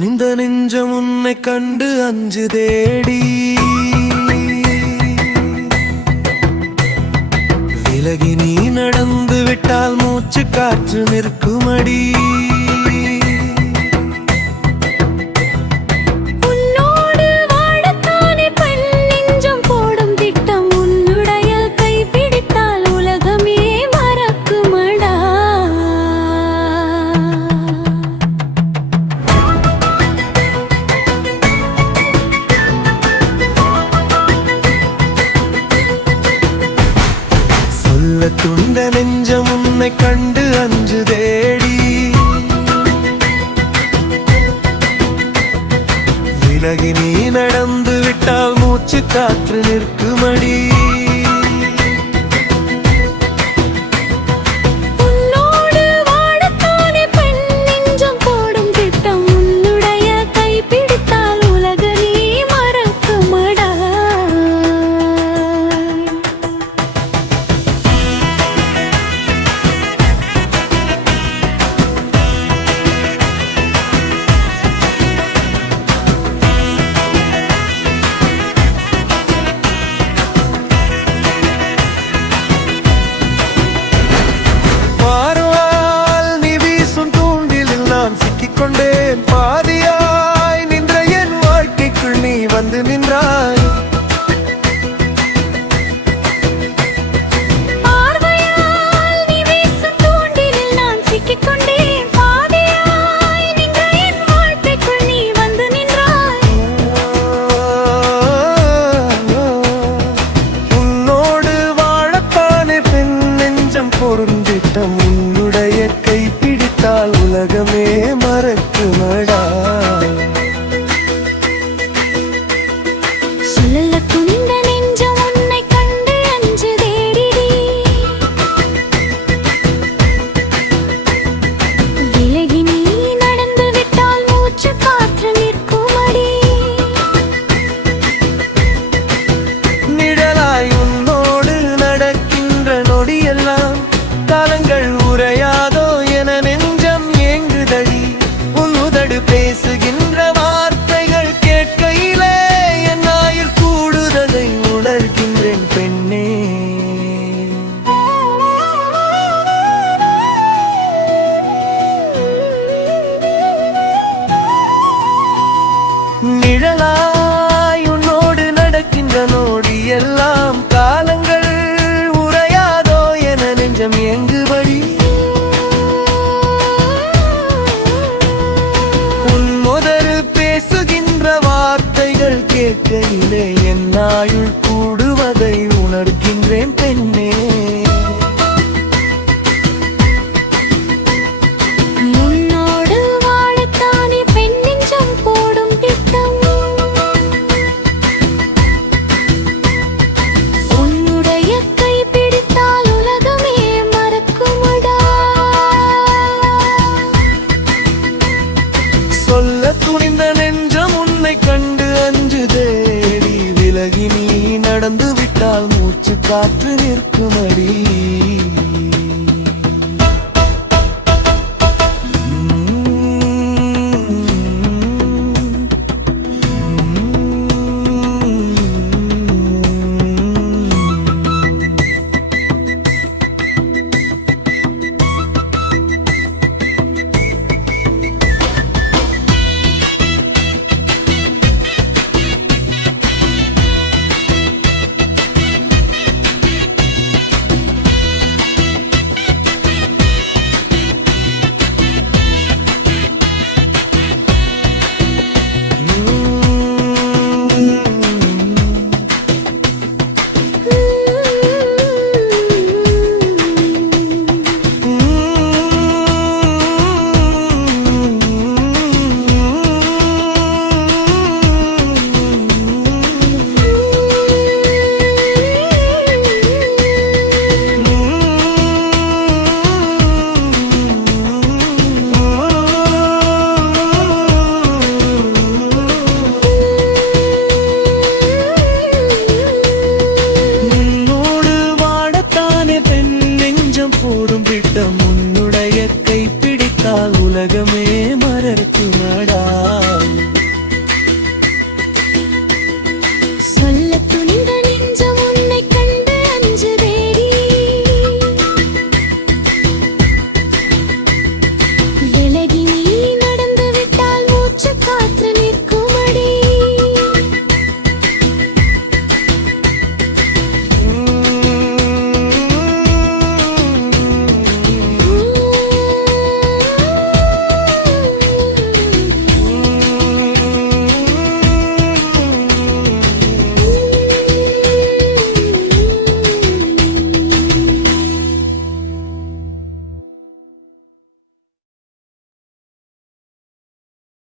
துணிந்த நெஞ்சம் உன்னை கண்டு அஞ்சு தேடி விலகி நீ நடந்து விட்டால் மூச்சு காற்று நிற்குமடி. துண்ட நெஞ்சம் உன்னை கண்டு அஞ்சு தேடி விலகி நீ நடந்து விட்டால் மூச்சு காற்று நிற்குமடி. கொண்டேன் பாதியாய் நின்ற என் வாழ்க்கைக்குள் நீ வந்து நின்றாய். பார்வையால் நீ வீசும் தூண்டிலில் நான் சிக்கிக்கொண்டேன் பாதியாய் நின்ற என் வாழ்க்கைக்குள் நீ வந்து நின்றாய். உன்னோடு வாழத்தானே பெண் நெஞ்சம் பொருந்திட்டம் உன்னுடைய கை பிடித்தால் உலகமே மறக்குமடா. சொல்லல துணிந்த நெஞ்சம் உன்னை கண்டு அஞ்சு தேடி விலகி நீ நடந்து விட்டால் மூச்சு காற்று நிற்குமடி. நிழலாய் உன்னோடு நடக்கின்ற நொடியெல்லாம் காலங்கள் உரையாதோ என நெஞ்சம் ஏங்குதடி. உன் உதடு பேசுகின்ற வார்த்தைகள் கேட்கையிலே என் ஆயுள் கூடுதலை உணர்கின்றேன் பெண்ணே. நிழலாய் உன்னோடு நடக்கின்ற நொடியெல்லாம் காலங்கள் உரையாதோ என நெஞ்சம் ஏங்குபடி. உன் முதல் பேசுகின்ற வார்த்தைகள் கேட்கையிலே என் ஆயுள் கூடுவதை உணர்கின்றேன் பெண்ணே. உன்னோடு வாழத்தானே பெண் நெஞ்சம் போடும் திட்டம் உன்னுடைய கை பிடித்தால் உலகமே மறக்குமடா. சொல்ல துணிந்த நெஞ்சம் உன்னை கண்டு அஞ்சு தேடி விலகி நீ நடந்து விட்டால் மூச்சு காற்று நிற்குமடி.